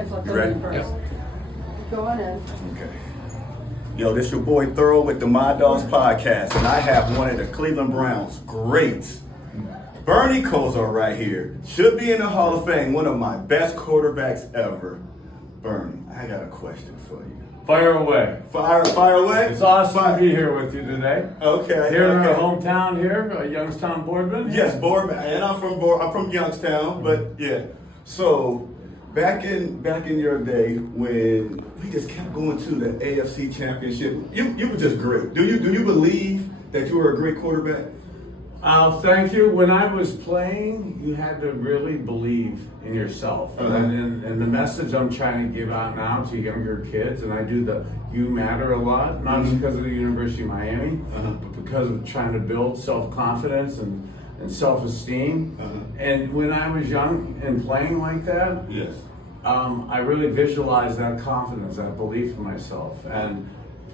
guys will You go ready? in first. Go on in. Okay. Yo, this your boy Thorough with the My Dogs podcast, and I have one of the Cleveland Browns greats, Bernie Kosar right here. Should be in the Hall of Fame, one of my best quarterbacks ever. Bernie, I got a question for you. Fire away. Fire away? It's awesome to be here with you today. Okay. Here in our okay. hometown here, Youngstown, Boardman. Yes, Boardman, and I'm from Youngstown, but yeah. So back in your day when we just kept going to the AFC Championship, you were just great. Do you believe that you were a great quarterback? Thank you. When I was playing, you had to really believe in yourself. Uh-huh. And the message I'm trying to give out now to younger kids, and I do the You Matter a lot, not because of the University of Miami, but because of trying to build self-confidence and self-esteem. And when I was young and playing like that, Yes. I really visualized that confidence, that belief in myself, and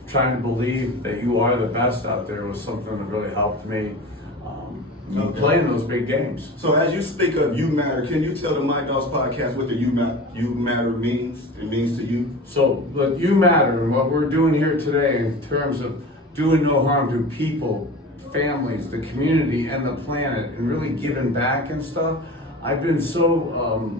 trying to believe that you are the best out there was something that really helped me playing those big games. So as you speak of You Matter, can you tell the My Dogs podcast what the You Matter means? It means to you? So, but You Matter, and what we're doing here today in terms of doing no harm to people, families, the community, and the planet, and really giving back and stuff. I've been so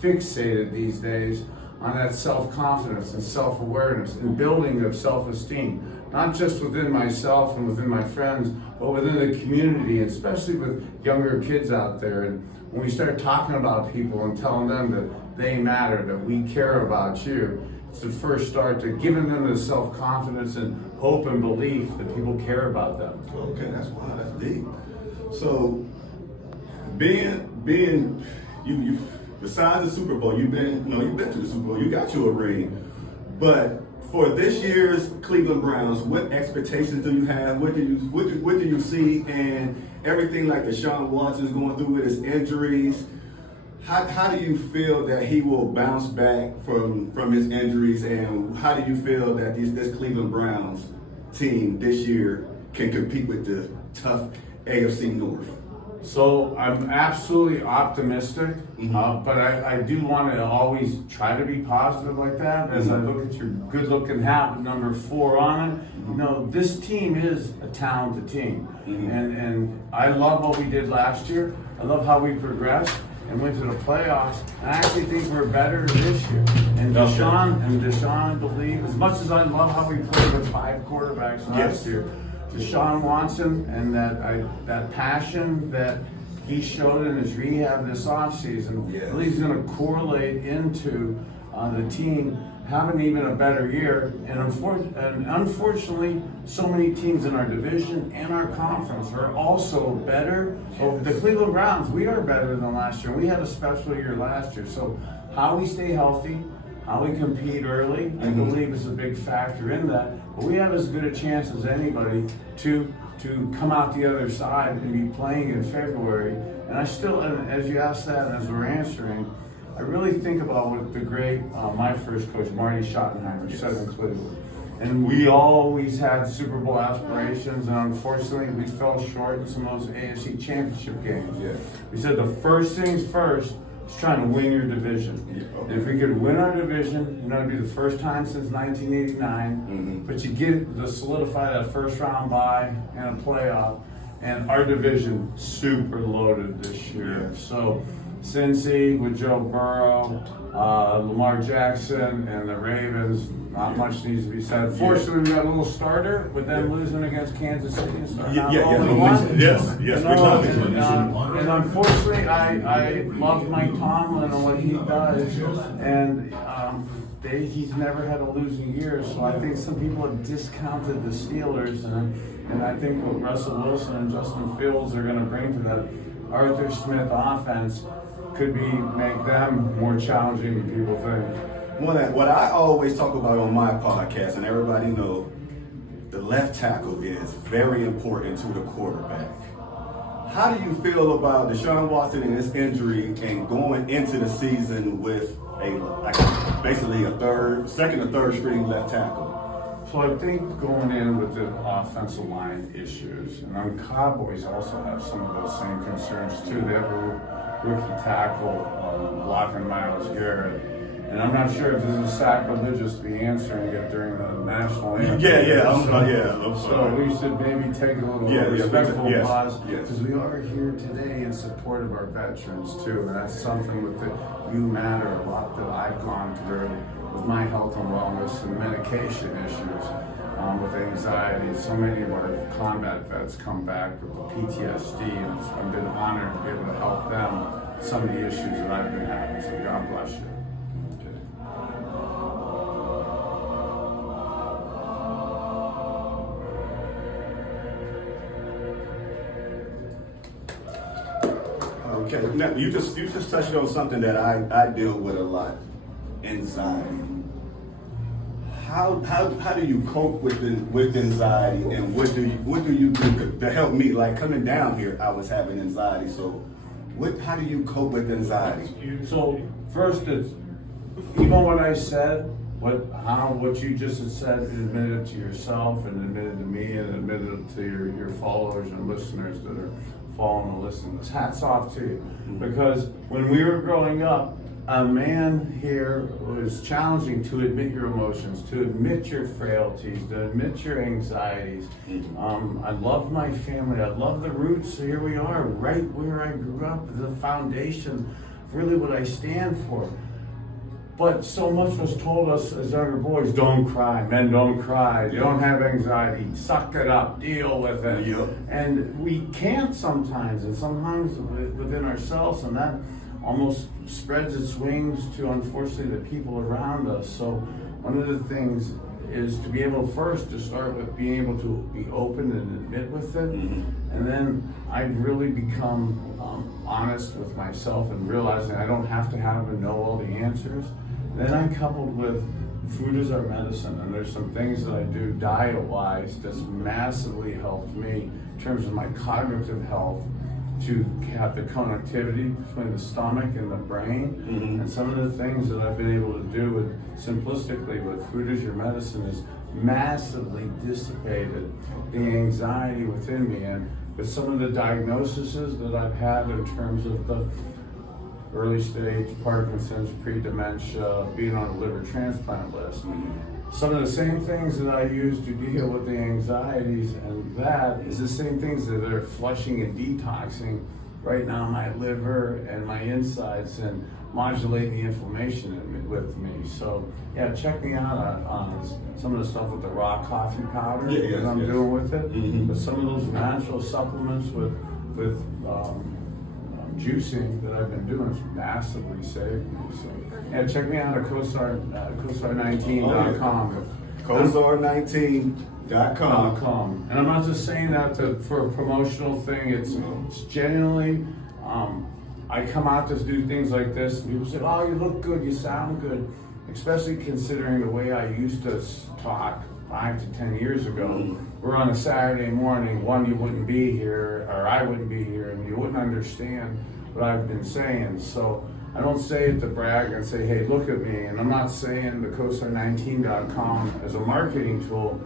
fixated these days on that self-confidence and self-awareness and building of self-esteem, not just within myself and within my friends, but within the community, especially with younger kids out there. And when we start talking about people and telling them that they matter, that we care about you, it's the first start to giving them the self-confidence and hope and belief that people care about them. Okay, that's deep. So being you besides the Super Bowl, you've been to the Super Bowl, you got you a ring. But for this year's Cleveland Browns, what expectations do you have? What do you see? And everything like Deshaun Watson's going through with his injuries. How do you feel that he will bounce back from his injuries? And how do you feel that this Cleveland Browns team this year can compete with the tough AFC North? So I'm absolutely optimistic, but I do want to always try to be positive like that. As I look at your good-looking hat with number 4 on it, this team is a talented team, and I love what we did last year. I love how we progressed and went to the playoffs. And I actually think we're better this year. And Deshaun, I believe, as much as I love how we played with 5 quarterbacks last year. Deshaun Watson and that passion that he showed in his rehab this offseason, really is going to correlate into the team having even a better year. And unfortunately, so many teams in our division and our conference are also better. So the Cleveland Browns, we are better than last year. We had a special year last year. So how we stay healthy, how we compete early, I believe is a big factor in that. But we have as good a chance as anybody to come out the other side and be playing in February. And I still, and as you asked that, and as we're answering, I really think about what the great, my first coach, Marty Schottenheimer, said in Cleveland. And we always had Super Bowl aspirations, and unfortunately, we fell short in some of those AFC championship games. We said the first things first, is trying to win your division. And if we could win our division, it'd be the first time since 1989. But you get to solidify that first round bye and a playoff, and our division super loaded this year. So Cincy with Joe Burrow, Lamar Jackson, and the Ravens. Not much needs to be said. Fortunately, we got a little starter with them losing against Kansas City and starting out 0-1. And unfortunately, I love Mike Tomlin and what he does, and he's never had a losing year. So I think some people have discounted the Steelers, and I think what Russell Wilson and Justin Fields are going to bring to that Arthur Smith offense could make them more challenging than people think. What I always talk about on my podcast, and everybody knows, the left tackle is very important to the quarterback. How do you feel about Deshaun Watson and his injury and going into the season with basically a second or third string left tackle? So I think going in with the offensive line issues, and the Cowboys also have some of those same concerns too. They have a rookie tackle blocking Myles Garrett. And I'm not sure if this is sacrilegious to be answering it during the national anthem. I'm So sorry. we should maybe take a little Yeah, respectful yes, pause, yes. because we are here today in support of our veterans too, and that's something with the You Matter, a lot that I've gone through with my health and wellness and medication issues, with anxiety. So many of our combat vets come back with the PTSD, and I've been honored to be able to help them with some of the issues that I've been having. So God bless you. Okay, now you just touched on something that I deal with a lot, anxiety. How do you cope with anxiety, and what do you do to help me? Like coming down here, I was having anxiety. So, how do you cope with anxiety? So first, it's even what I said, what you just had said, admit it to yourself, and admit it to me, and admit it to your followers and listeners that are following and listening. Hats off to you, because when we were growing up, a man here was challenging to admit your emotions, to admit your frailties, to admit your anxieties. I love my family. I love the roots. So here we are, right where I grew up, the foundation, really what I stand for. But so much was told us as younger boys: don't cry, men don't cry, don't have anxiety, suck it up, deal with it. Yep. And we can't sometimes, and sometimes within ourselves, and that almost spreads its wings to, unfortunately, the people around us. So one of the things is to be able first to start with being able to be open and admit with it. And then I've really become honest with myself and realizing I don't have to have and know all the answers. Then I coupled with food is our medicine, and there's some things that I do diet-wise that's massively helped me in terms of my cognitive health, to have the connectivity between the stomach and the brain. And some of the things that I've been able to do simplistically with food as your medicine is massively dissipated the anxiety within me. And with some of the diagnoses that I've had in terms of the early stage Parkinson's, pre-dementia, being on a liver transplant list, some of the same things that I use to deal with the anxieties, and that is the same things that are flushing and detoxing right now my liver and my insides and modulating the inflammation with me. So yeah, check me out on some of the stuff with the raw coffee powder that I'm doing with it. But some of those natural supplements with juicing that I've been doing has massively saved me. So yeah, check me out at Kosar19.com. Kosar19.com. And I'm not just saying that for a promotional thing. It's genuinely, I come out to do things like this, and people say, "Oh, you look good, you sound good," especially considering the way I used to talk 5 to 10 years ago. We're on a Saturday morning, you wouldn't be here, or I wouldn't be here, and you wouldn't understand what I've been saying. So I don't say it to brag and say, "Hey, look at me." And I'm not saying the Kosar19.com as a marketing tool.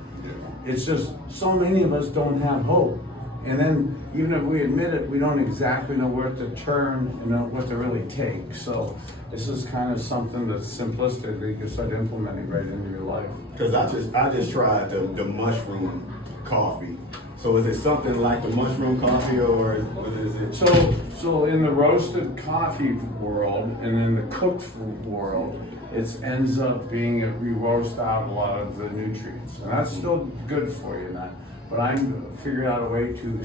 It's just so many of us don't have hope. And then even if we admit it, we don't exactly know where to turn and what to really take. So this is kind of something that's simplistic that you can start implementing right into your life. Because I just tried the mushroom coffee. So is it something like the mushroom coffee, or what is it? So in the roasted coffee world and in the cooked food world, it ends up being we roast out a lot of the nutrients, and that's still good for you, man. But I'm figuring out a way to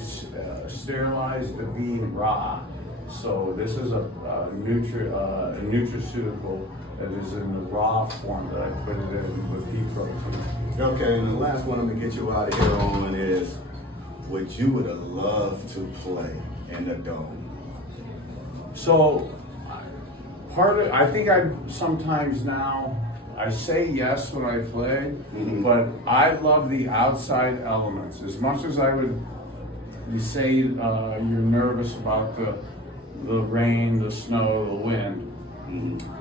sterilize the bean raw. So this is a nutraceutical that is in the raw form that I put it in with pea protein. Okay, and the last one I'm gonna get you out of here on is what you would have loved to play in the Dome. So I think sometimes now I say yes when I play, but I love the outside elements as much as you say you're nervous about the rain, the snow, the wind.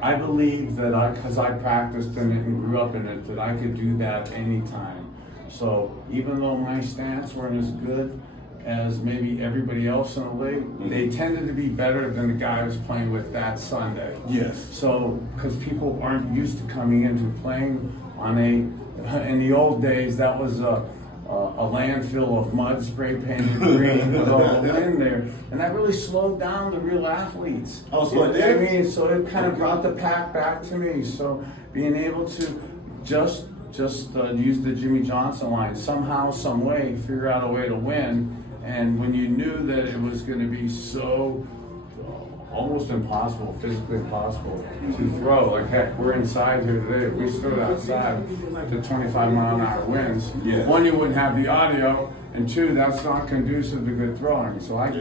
I believe that because I practiced in it and grew up in it, that I could do that anytime. So even though my stats weren't as good, as maybe everybody else in the league, they tended to be better than the guy I was playing with that Sunday. Yes. So, because people aren't used to coming into playing on in the old days, that was a landfill of mud spray painted green with all the wind there. And that really slowed down the real athletes. Oh, so it I did? mean, so it kind of brought the pack back to me. So being able to just use the Jimmy Johnson line, somehow, some way, figure out a way to win. And when you knew that it was going to be so almost impossible, physically impossible to throw. Like heck, we're inside here today. If we stood outside to 25-mile-an-hour winds, yeah. One, you wouldn't have the audio, and two, that's not conducive to good throwing. So I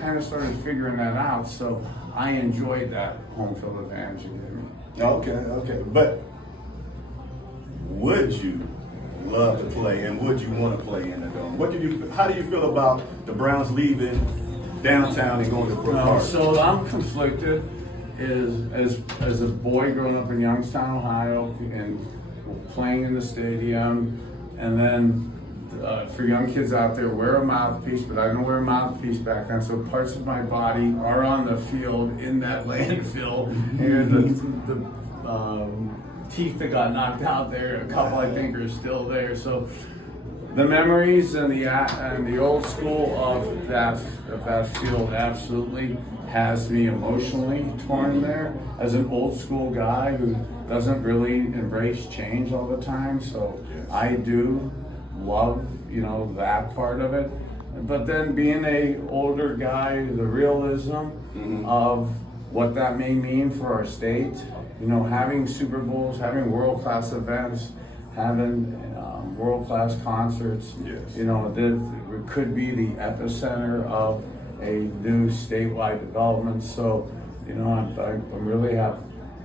kind of started figuring that out. So I enjoyed that home field advantage it gave me. Okay. But would you love to play, and would you want to play in the Dome? How do you feel about the Browns leaving downtown and going to Brook Park? So I'm conflicted. As a boy growing up in Youngstown, Ohio, and playing in the stadium, and then for young kids out there, wear a mouthpiece, but I don't wear a mouthpiece back then, so parts of my body are on the field in that landfill. And the teeth that got knocked out there, a couple I think are still there. So the memories and the old school of that field absolutely has me emotionally torn there as an old school guy who doesn't really embrace change all the time. So I do love, that part of it. But then being a older guy, the realism of what that may mean for our state, having Super Bowls, having world-class events, having world-class concerts, it could be the epicenter of a new statewide development. So, I really have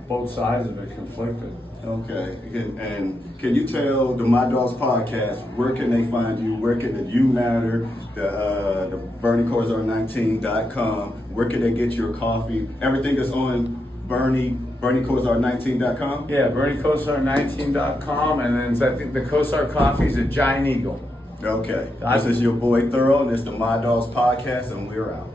both sides of it conflicted. Okay, and can you tell the My Dogs podcast, where can they find you? Where can the You Matter, the Bernie Kosar 19.com, where can they get your coffee? Everything is on BernieKosar19.com? Yeah, BernieKosar19.com, and then I think the Kosar Coffee's at Giant Eagle. Okay, this is your boy Thorough, and it's the My Dogs podcast, and we're out.